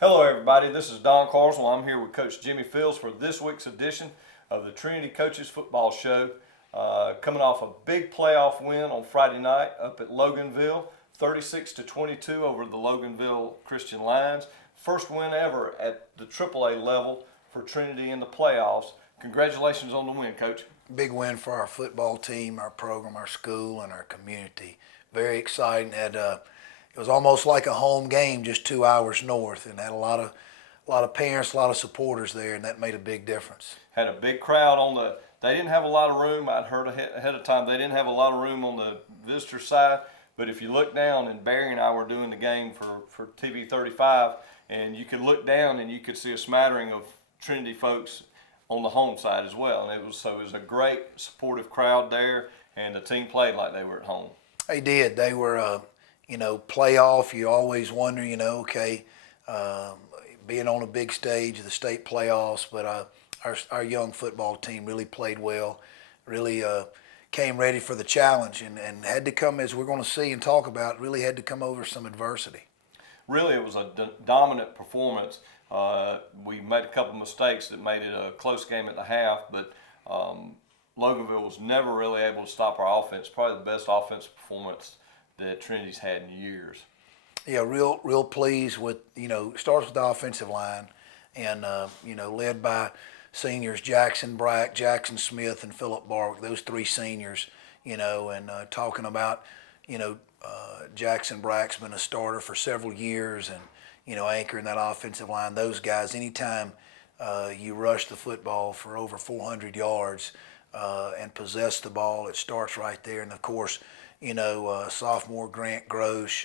Hello everybody, this is Don Carswell. I'm here with Coach Jimmy Fields for this week's edition of the Trinity Coaches Football Show. Coming off a big playoff win on Friday night up at Loganville, 36-22 over the Loganville Christian Lions. First win ever at the AAA level for Trinity in the playoffs. Congratulations on the win, Coach. Big win for our football team, our program, our school, and our community. Very exciting. It was almost like a home game, just 2 hours north, and had a lot of parents, a lot of supporters there, and that made a big difference. Had a big crowd they didn't have a lot of room. I'd heard ahead of time they didn't have a lot of room on the visitor side, but if you look down, and Barry and I were doing the game for TV 35, and you could look down and you could see a smattering of Trinity folks on the home side as well, and it was a great supportive crowd there, and the team played like they were at home. They did. They were, playoff. You always wonder, being on a big stage, the state playoffs, but our young football team really played well, really came ready for the challenge, and had to come, as we're going to see and talk about, really had to come over some adversity. Really, it was a dominant performance. We made a couple mistakes that made it a close game at the half, but Loganville was never really able to stop our offense. Probably the best offensive performance that Trinity's had in years. Yeah, real pleased with, starts with the offensive line, and, led by seniors Jackson Brack, Jackson Smith, and Philip Barwick, those three seniors, and talking about, Jackson Brack's been a starter for several years, and, anchoring that offensive line. Those guys, anytime you rush the football for over 400 yards and possess the ball, it starts right there. And, of course, sophomore Grant Grosh,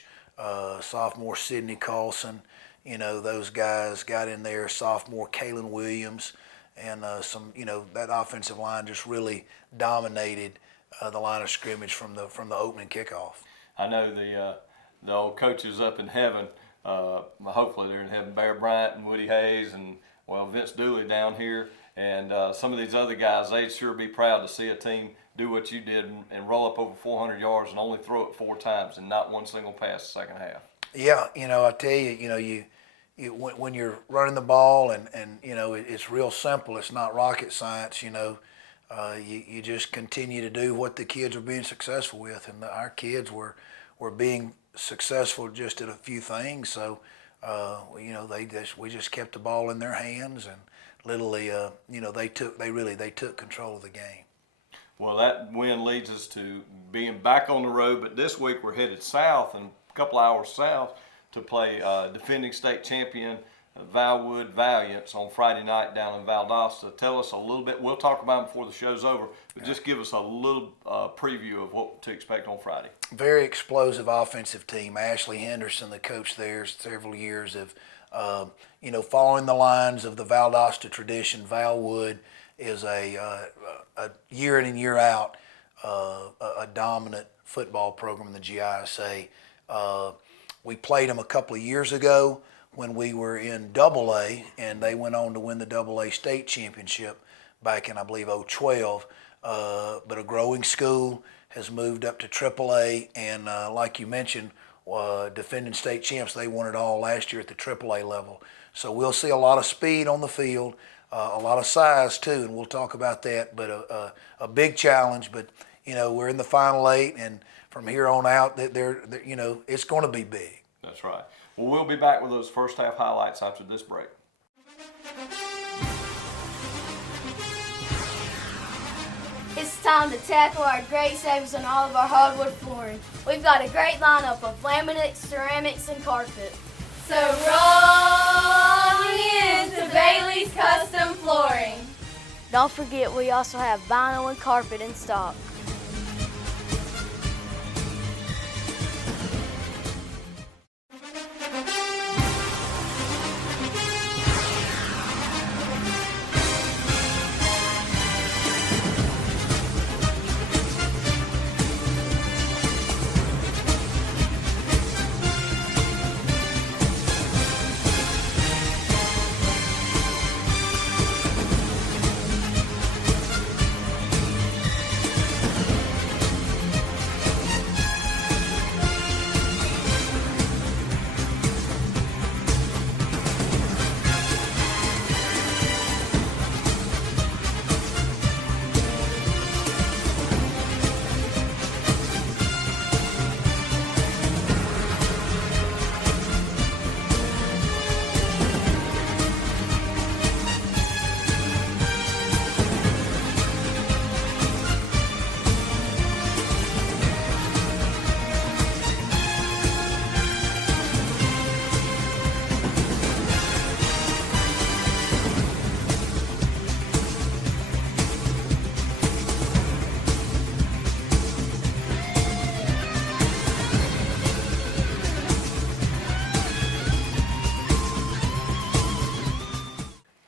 sophomore Sidney Carlson, those guys got in there, sophomore Kalen Williams, and that offensive line just really dominated the line of scrimmage from the opening kickoff. I know the old coaches up in heaven, hopefully they're in heaven, Bear Bryant and Woody Hayes and, Vince Dooley down here, and some of these other guys, they'd sure be proud to see a team do what you did and roll up over 400 yards and only throw it 4 times and not one single pass the second half. Yeah, I tell you, when you're running the ball and it's real simple. It's not rocket science. You just continue to do what the kids are being successful with, and our kids were being successful just at a few things. So, we just kept the ball in their hands, and literally, they took control of the game. Well, that win leads us to being back on the road, but this week we're headed south and a couple hours south to play defending state champion Valwood Valiants on Friday night down in Valdosta. Tell us a little bit. We'll talk about them before the show's over, but just give us a little preview of what to expect on Friday. Very explosive offensive team. Ashley Henderson, the coach there, several years of, following the lines of the Valdosta tradition. Valwood is a year in and year out a dominant football program in the GISA. We played them a couple of years ago when we were in AA, and they went on to win the AA state championship back in, I believe, 2012. But a growing school has moved up to AAA, and like you mentioned, defending state champs, they won it all last year at the AAA level. So we'll see a lot of speed on the field, a lot of size too, and we'll talk about that. But a big challenge. But we're in the final 8, and from here on out, it's going to be big. That's right. Well, we'll be back with those first half highlights after this break. It's time to tackle our great savings on all of our hardwood flooring. We've got a great lineup of laminates, ceramics, and carpet. So roll into Bailey's Custom Flooring. Don't forget, we also have vinyl and carpet in stock.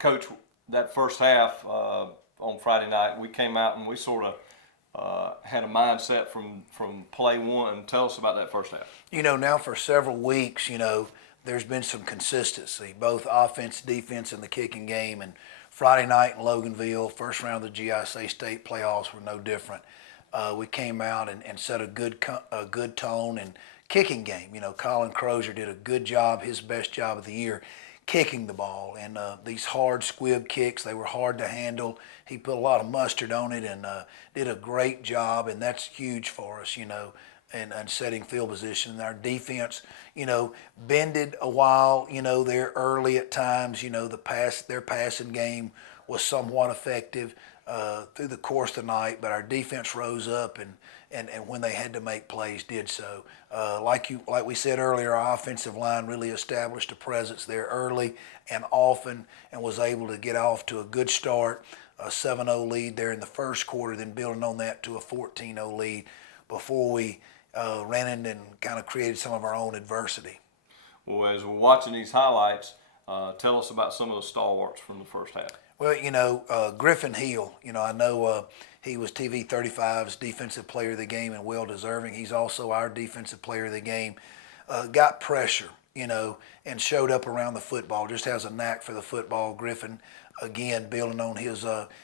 Coach, that first half on Friday night, we came out and we sort of had a mindset from play one. Tell us about that first half. Now for several weeks, there's been some consistency, both offense, defense, and the kicking game. And Friday night in Loganville, first round of the GISA state playoffs were no different. We came out and set a good tone and kicking game. Colin Crozier did a good job, his best job of the year, kicking the ball. And these hard squib kicks, they were hard to handle. He put a lot of mustard on it and did a great job, and that's huge for us, and setting field position. And our defense, bended a while, there early at times, their passing game was somewhat effective through the course of the night, but our defense rose up and when they had to make plays, did so. Like we said earlier, our offensive line really established a presence there early and often, and was able to get off to a good start, a 7-0 lead there in the first quarter, then building on that to a 14-0 lead before we ran in and kind of created some of our own adversity. Well, as we're watching these highlights, tell us about some of the stalwarts from the first half. Well, Griffin Hill, I know he was TV 35's Defensive Player of the Game and well-deserving. He's also our Defensive Player of the Game. Got pressure, and showed up around the football, just has a knack for the football. Griffin, again, building on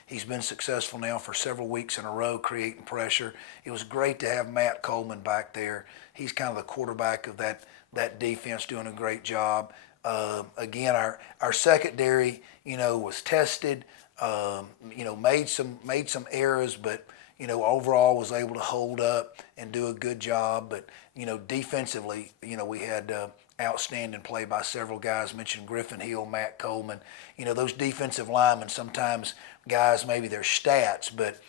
he's been successful now for several weeks in a row, creating pressure. It was great to have Matt Coleman back there. He's kind of the quarterback of that defense, doing a great job. Again, our secondary, was tested, made some errors, but overall was able to hold up and do a good job. But defensively, we had outstanding play by several guys. Mentioned Griffin Hill, Matt Coleman. Those defensive linemen, sometimes guys, maybe their stats, but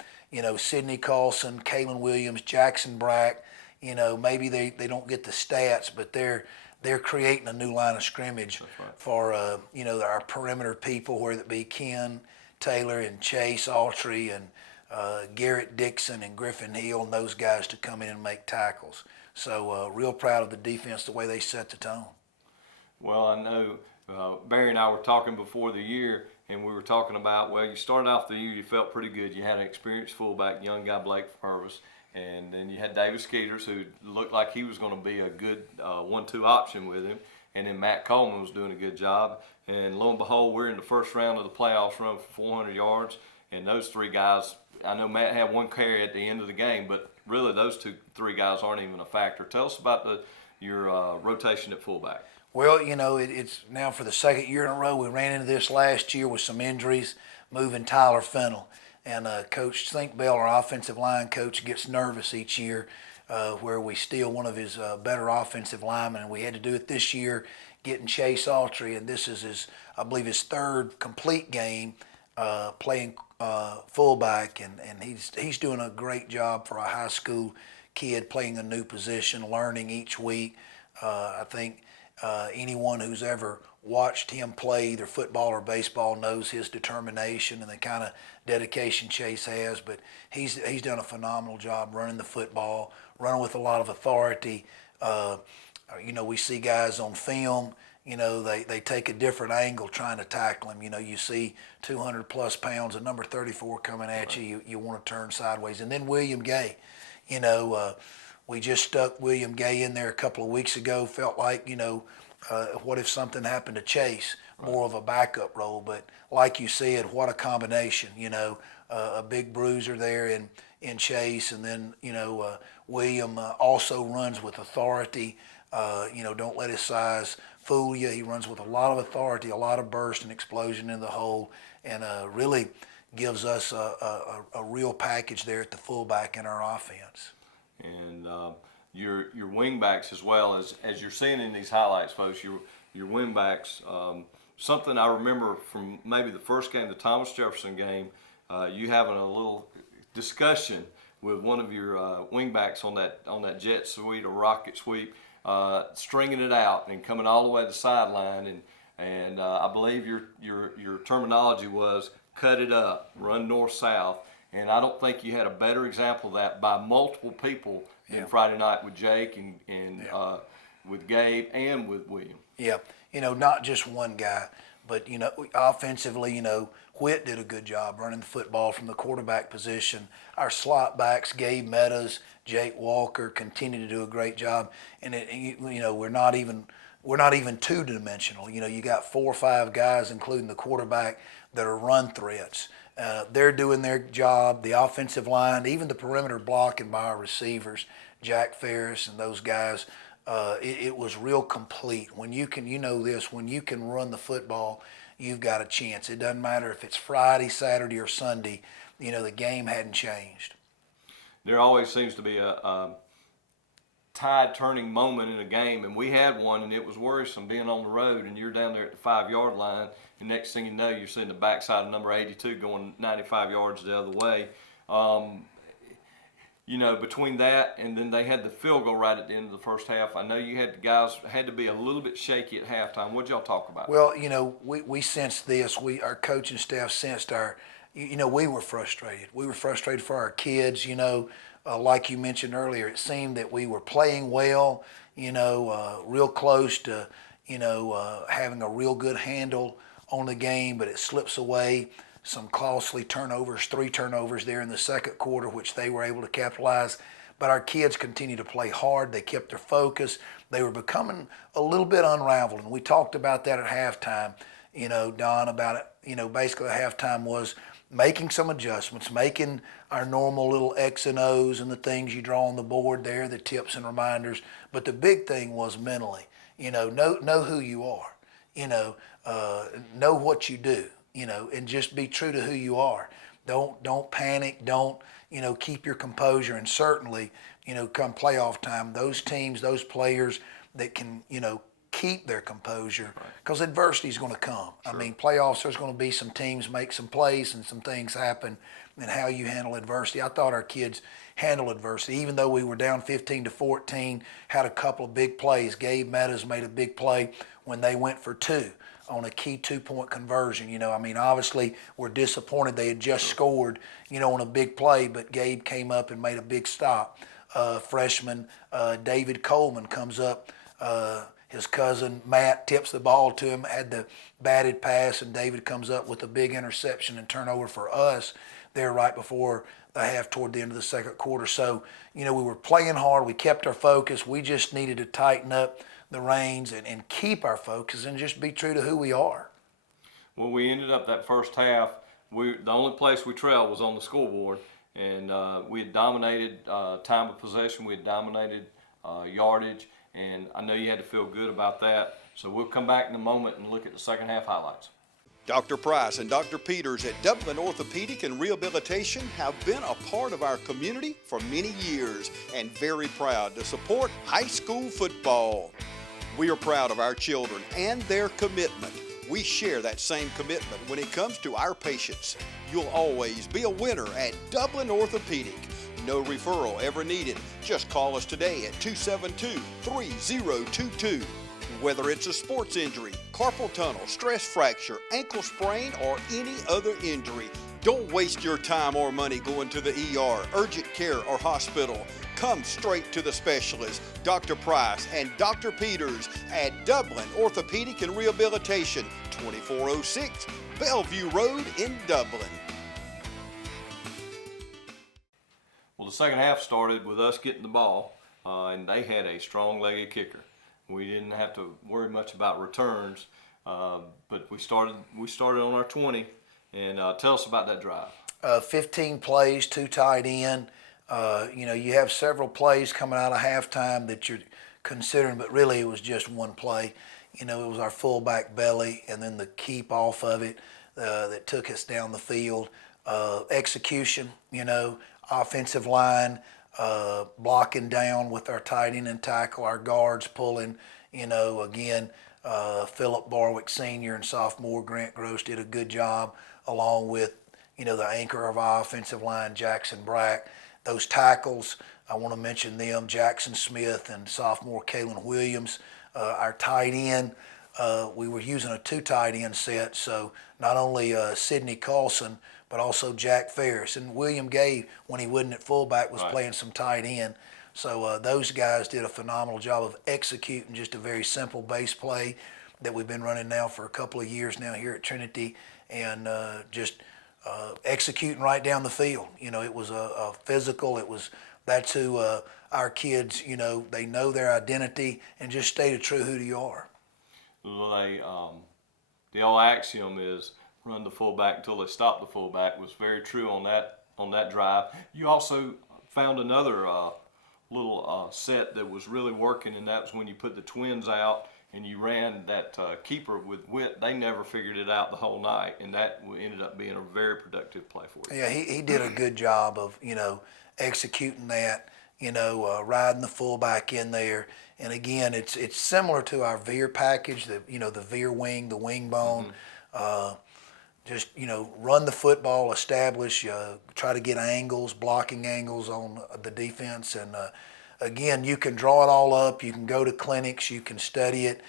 Sidney Carlson, Kalen Williams, Jackson Brack, maybe they don't get the stats, but they're creating a new line of scrimmage for our perimeter people, whether it be Ken Taylor and Chase Autry and Garrett Dixon and Griffin Hill and those guys to come in and make tackles. So real proud of the defense, the way they set the tone. Well, I know Barry and I were talking before the year, and we were talking about, well, you started off the year, you felt pretty good. You had an experienced fullback, young guy Blake Purvis, and then you had David Skeeters, who looked like he was going to be a good 1-2 option with him, and then Matt Coleman was doing a good job. And lo and behold, we're in the first round of the playoffs, run for 400 yards, and those three guys, I know Matt had one carry at the end of the game, but really those three guys aren't even a factor. Tell us about your rotation at fullback. Well, it's now for the second year in a row. We ran into this last year with some injuries, moving Tyler Fennell. And Coach Thinkbell, our offensive line coach, gets nervous each year where we steal one of his better offensive linemen. And we had to do it this year, getting Chase Autry. And this is I believe, his third complete game playing fullback. And he's doing a great job for a high school kid, playing a new position, learning each week. I think anyone who's ever watched him play either football or baseball knows his determination and the kind of dedication Chase has. But he's done a phenomenal job running the football, running with a lot of authority. We see guys on film, they take a different angle trying to tackle him. You see 200 plus pounds, a number 34 coming at you, you want to turn sideways. And then William Gay, we just stuck William Gay in there a couple of weeks ago. Felt like, what if something happened to Chase? More of a backup role. But like you said, what a combination, a big bruiser there in Chase. And then, William also runs with authority. Don't let his size fool you. He runs with a lot of authority, a lot of burst and explosion in the hole, and really gives us a real package there at the fullback in our offense. And your wingbacks as well, as you're seeing in these highlights, folks, your wingbacks, something I remember from maybe the first game, the Thomas Jefferson game, you having a little discussion with one of your wingbacks on that jet sweep or rocket sweep, stringing it out and coming all the way to the sideline, and I believe your terminology was cut it up, run north-south. And I don't think you had a better example of that by multiple people than Friday night with Jake and with Gabe and with William. Yeah, not just one guy, But, offensively, Whit did a good job running the football from the quarterback position. Our slot backs, Gabe Meadows, Jake Walker, continue to do a great job. And, we're not even two-dimensional. You got 4 or 5 guys, including the quarterback, that are run threats. They're doing their job. The offensive line, even the perimeter blocking by our receivers, Jack Ferris and those guys, it was real complete. When you can, when you can run the football, you've got a chance. It doesn't matter if it's Friday, Saturday, or Sunday. The game hadn't changed. There always seems to be a tide-turning moment in a game, and we had one, and it was worrisome being on the road, and you're down there at the 5-yard line, and next thing you know, you're seeing the backside of number 82 going 95 yards the other way. Between that and then they had the field goal right at the end of the first half. I know you had the guys had to be a little bit shaky at halftime. What'd y'all talk about? Well, we sensed this. Our coaching staff sensed we were frustrated. We were frustrated for our kids. Like you mentioned earlier, it seemed that we were playing well. Real close to having a real good handle on the game, but it slips away. Some costly turnovers, 3 turnovers there in the second quarter, which they were able to capitalize. But our kids continued to play hard. They kept their focus. They were becoming a little bit unraveled. And we talked about that at halftime, Don, about it. Basically halftime was making some adjustments, making our normal little X and O's and the things you draw on the board there, the tips and reminders. But the big thing was mentally, know who you are, know what you do. And just be true to who you are. Don't panic. Don't, keep your composure. And certainly, come playoff time, those teams, those players that can, keep their composure, because adversity is going to come. Sure. I mean, playoffs, there's going to be some teams make some plays and some things happen, and how you handle adversity. I thought our kids handled adversity, even though we were down 15-14, had a couple of big plays. Gabe Meadows made a big play when they went for 2. On a key 2-point conversion. Obviously we're disappointed they had just scored, on a big play, but Gabe came up and made a big stop. Freshman David Coleman comes up, his cousin Matt tips the ball to him, had the batted pass, and David comes up with a big interception and turnover for us there right before the half toward the end of the second quarter. So, we were playing hard, we kept our focus, we just needed to tighten up the reins and keep our focus and just be true to who we are. Well, we ended up that first half, the only place we trailed was on the scoreboard, and we had dominated time of possession, we had dominated yardage, and I know you had to feel good about that. So we'll come back in a moment and look at the second half highlights. Dr. Price and Dr. Peters at Dublin Orthopedic and Rehabilitation have been a part of our community for many years and very proud to support high school football. We are proud of our children and their commitment. We share that same commitment when it comes to our patients. You'll always be a winner at Dublin Orthopedic. No referral ever needed. Just call us today at 272-3022. Whether it's a sports injury, carpal tunnel, stress fracture, ankle sprain, or any other injury, don't waste your time or money going to the ER, urgent care, or hospital. Come straight to the specialist, Dr. Price and Dr. Peters at Dublin Orthopedic and Rehabilitation, 2406 Bellevue Road in Dublin. Well, the second half started with us getting the ball, and they had a strong-legged kicker. We didn't have to worry much about returns, but we started on our 20. And tell us about that drive. 15 plays, 2 tight end. You have several plays coming out of halftime that you're considering, but really it was just one play. It was our fullback belly and then the keep off of it that took us down the field. Execution, offensive line, blocking down with our tight end and tackle, our guards pulling, again, Philip Barwick Sr. and sophomore Grant Gross did a good job, along with, the anchor of our offensive line, Jackson Brack. Those tackles, I want to mention them, Jackson Smith and sophomore Kalen Williams. Our tight end, we were using a 2 tight end set, so not only Sidney Carlson, but also Jack Ferris. And William Gay, when he wasn't at fullback, was playing some tight end. So those guys did a phenomenal job of executing just a very simple base play. that we've been running now for a couple of years now here at Trinity, and just executing right down the field. You know, it was a physical. That's who our kids, you know, they know their identity and just stay true who you are. The old axiom is run the fullback until they stop the fullback was very true on that drive. You also found another little set that was really working, and that was when you put the twins out and you ran that keeper with Witt. They never figured it out the whole night, and that ended up being a very productive play for you. Yeah, he did a good job of, you know, executing that, you know, riding the fullback in there. And again, it's similar to our veer package, the veer wing, the wing bone. Just, you know, run the football, establish, try to get angles, blocking angles on the defense. And again, you can draw it all up. You can go to clinics. You can study it.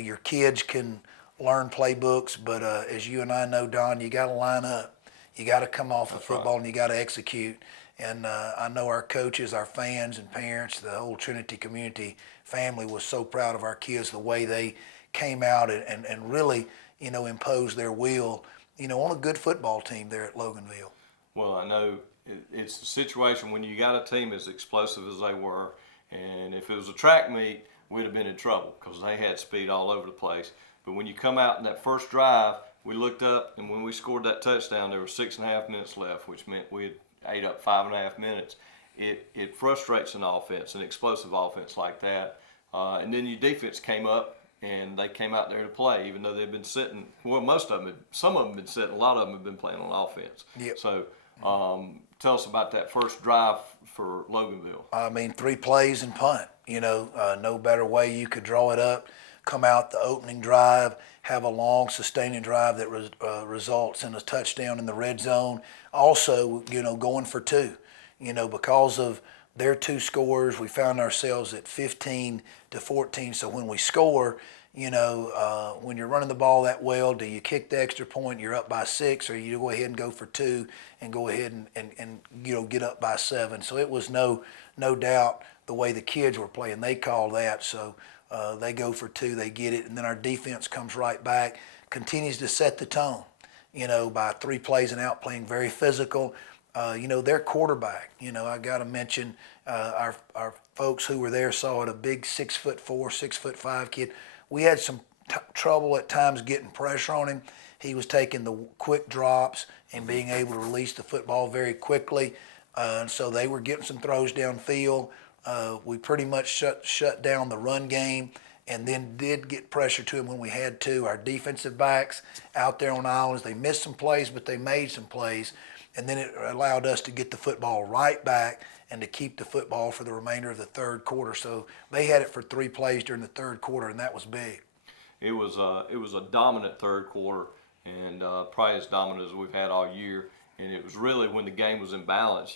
Your kids can learn playbooks. But as you and I know, Don, you got to line up. You got to come off the football, right, and you got to execute. And I know our coaches, our fans and parents, the whole Trinity community family was so proud of our kids, the way they came out and really, you know, imposed their will, you know, on a good football team there at Loganville. Well, I know it's the situation when you got a team as explosive as they were, and if it was a track meet, we'd have been in trouble because they had speed all over the place. But when you come out in that first drive, we looked up, and when we scored that touchdown, there were 6.5 minutes left, which meant we had ate up 5.5 minutes. It frustrates an offense, an explosive offense like that. And then your defense came up, and they came out there to play, even though they've been sitting. Well, some of them have been sitting. A lot of them have been playing on offense. Yep. So tell us about that first drive for Loganville. I mean, 3 plays and punt. You know, no better way you could draw it up. Come out the opening drive, have a long, sustaining drive that results in a touchdown in the red zone. Also, you know, going for 2. You know, because of their 2 scores, we found ourselves at 15-14. So when we score, you know, when you're running the ball that well, do you kick the extra point, you're up by 6, or you go ahead and go for 2 and go ahead and you know, get up by 7. So it was no doubt the way the kids were playing. They called that. So they go for 2, they get it, and then our defense comes right back, continues to set the tone, you know, by 3 plays and out, playing very physical. You know, their quarterback, you know, I got to mention our folks who were there saw it, a big 6'4", 6'5" kid. We had some trouble at times getting pressure on him. He was taking the quick drops and being able to release the football very quickly. And so they were getting some throws downfield. We pretty much shut down the run game, and then did get pressure to him when we had to. Our defensive backs out there on islands, they missed some plays, but they made some plays. And then it allowed us to get the football right back and to keep the football for the remainder of the third quarter. So they had it for 3 plays during the third quarter, and that was big. It was a dominant third quarter, and probably as dominant as we've had all year. And it was really when the game was in balance.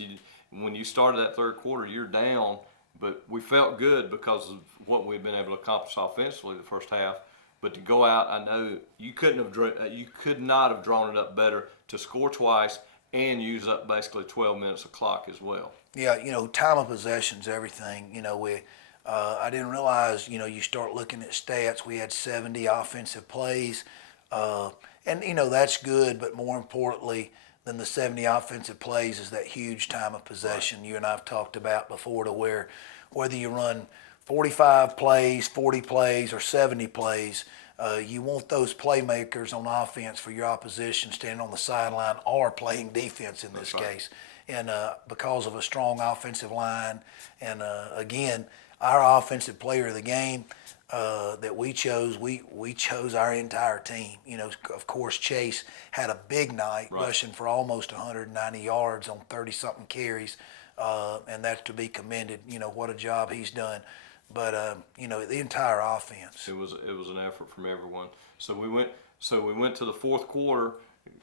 When you started that third quarter, you're down, but we felt good because of what we've been able to accomplish offensively the first half. But to go out, I know you could not have drawn it up better to score twice and use up basically 12 minutes of clock as well. Yeah, you know, time of possession's everything. You know, I didn't realize, you know, you start looking at stats, we had 70 offensive plays. And, you know, that's good, but more importantly than the 70 offensive plays is that huge time of possession. Right. You and I have talked about before, to where whether you run 45 plays, 40 plays, or 70 plays, you want those playmakers on offense for your opposition standing on the sideline or playing defense in this case. And because of a strong offensive line, and again, our offensive player of the game that we chose, we chose our entire team. You know, of course, Chase had a big night, rushing for almost 190 yards on 30-something carries, and that's to be commended. You know, what a job he's done. But you know, the entire offense. It was an effort from everyone. So we went to the fourth quarter,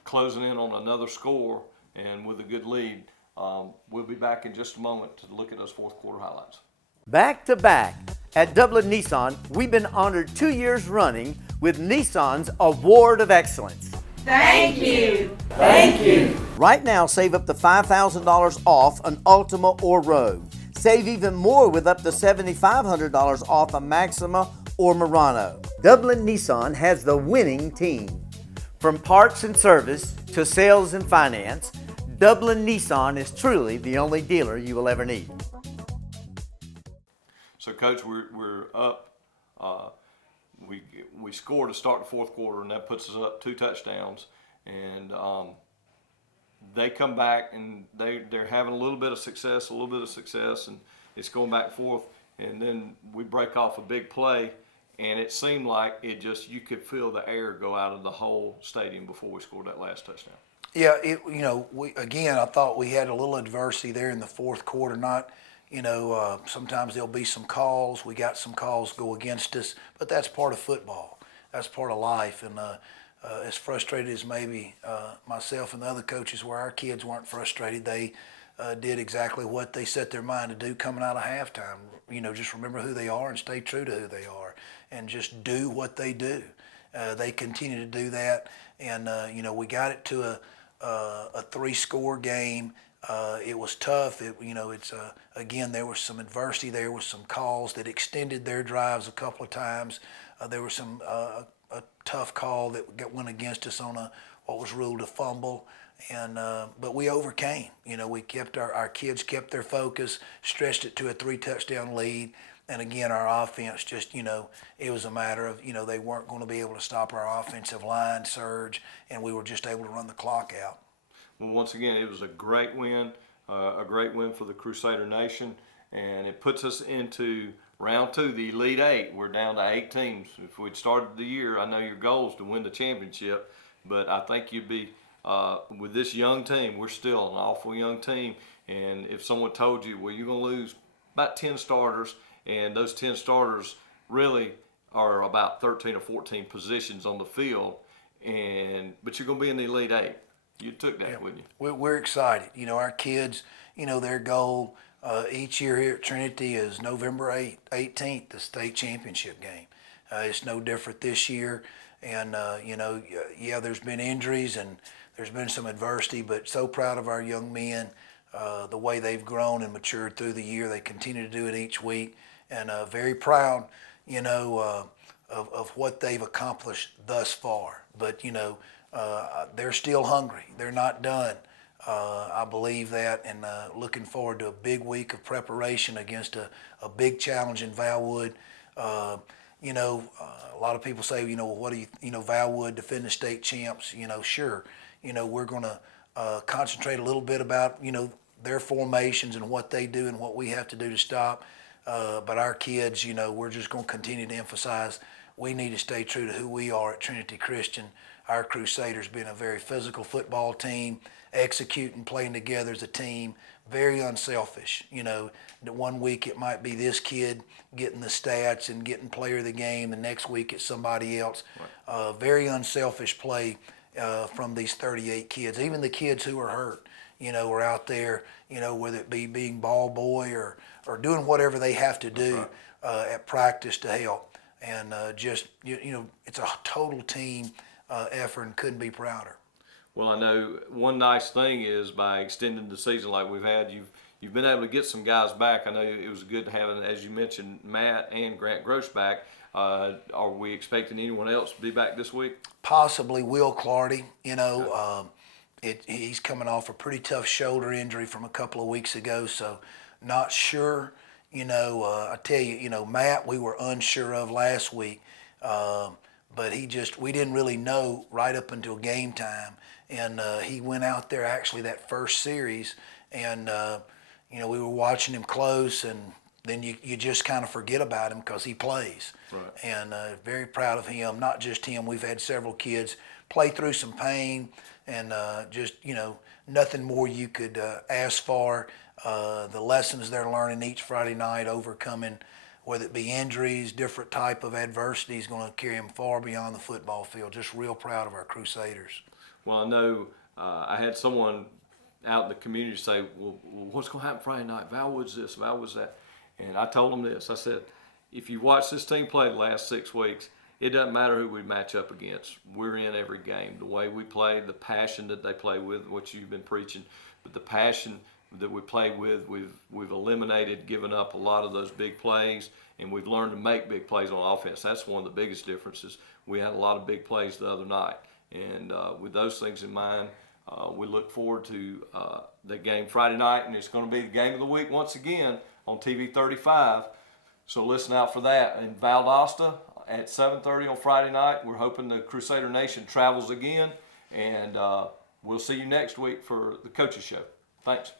closing in on another score, and with a good lead. We'll be back in just a moment to look at those fourth quarter highlights. Back to back. At Dublin Nissan, we've been honored 2 years running with Nissan's Award of Excellence. Thank you. Thank you. Right now, save up to $5,000 off an Ultima or Rogue. Save even more with up to $7,500 off a Maxima or Murano, Dublin Nissan has the winning team. From parts and service to sales and finance, Dublin Nissan is truly the only dealer you will ever need. So, Coach, we're up. We scored to start the fourth quarter, and that puts us up 2 touchdowns. And they come back, and they're having a little bit of success, and it's going back and forth. And then we break off a big play, and it seemed like you could feel the air go out of the whole stadium before we scored that last touchdown. Yeah, I thought we had a little adversity there in the fourth quarter. Sometimes there'll be some calls. We got some calls go against us, but that's part of football. That's part of life. And as frustrated as maybe myself and the other coaches were, our kids weren't frustrated. They did exactly what they set their mind to do coming out of halftime. Just remember who they are and stay true to who they are, and just do what they do. They continue to do that, and we got it to a 3-score game. It was tough. Again, there was some adversity. There was some calls that extended their drives a couple of times. There was some a tough call that went against us on what was ruled a fumble, and but we overcame. We kept our kids kept their focus, stretched it to a 3-touchdown lead. And again, our offense just, it was a matter of, they weren't going to be able to stop our offensive line surge, and we were just able to run the clock out. Well, once again, it was a great win for the Crusader Nation, and it puts us into round 2, the Elite 8. We're down to 8 teams. If we'd started the year, I know your goal is to win the championship, but I think you'd be, with this young team, we're still an awful young team, and if someone told you, well, you're going to lose about 10 starters, and those 10 starters really are about 13 or 14 positions on the field, but you're going to be in the Elite 8. You took that, wouldn't you? We're excited. Our kids, their goal each year here at Trinity is November 18th, the state championship game. It's no different this year. And, there's been injuries and there's been some adversity, but so proud of our young men, the way they've grown and matured through the year. They continue to do it each week. And very proud, of what they've accomplished thus far. But, they're still hungry. They're not done. I believe that, and looking forward to a big week of preparation against a big challenge in Valwood. A lot of people say, what do Valwood defending state champs? Sure. We're going to concentrate a little bit about, their formations and what they do and what we have to do to stop. But our kids, we're just going to continue to emphasize we need to stay true to who we are at Trinity Christian. Our Crusaders being a very physical football team, executing, playing together as a team, very unselfish. One week it might be this kid getting the stats and getting player of the game. The next week it's somebody else. Right. Very unselfish play from these 38 kids. Even the kids who are hurt, are out there, whether it be being ball boy or doing whatever they have to do at practice to help. And it's a total team effort and couldn't be prouder. Well, I know one nice thing is by extending the season like we've had, you've been able to get some guys back. I know it was good having, as you mentioned, Matt and Grant Gross back. Are we expecting anyone else to be back this week? Possibly Will Clardy. He's coming off a pretty tough shoulder injury from a couple of weeks ago, so not sure. I tell you, Matt, we were unsure of last week. But we didn't really know right up until game time. And he went out there actually that first series, and, we were watching him close, and then you just kind of forget about him because he plays. Right. And very proud of him, not just him. We've had several kids play through some pain, and nothing more you could ask for. The lessons they're learning each Friday night, overcoming whether it be injuries, different type of adversity, is going to carry them far beyond the football field. Just real proud of our Crusaders. Well, I know I had someone out in the community say, well, what's going to happen Friday night? Valwood's this, Valwood's that. And I told them this. I said, if you watch this team play the last 6 weeks, it doesn't matter who we match up against. We're in every game. The way we play, the passion that they play with, what you've been preaching, but the passion that we played with, we've eliminated giving up a lot of those big plays, and we've learned to make big plays on offense. That's one of the biggest differences. We had a lot of big plays the other night, and with those things in mind, we look forward to the game Friday night, and it's going to be the game of the week once again on TV 35. So listen out for that. In Valdosta at 7:30 on Friday night, we're hoping the Crusader Nation travels again, and we'll see you next week for the Coaches Show. Thanks.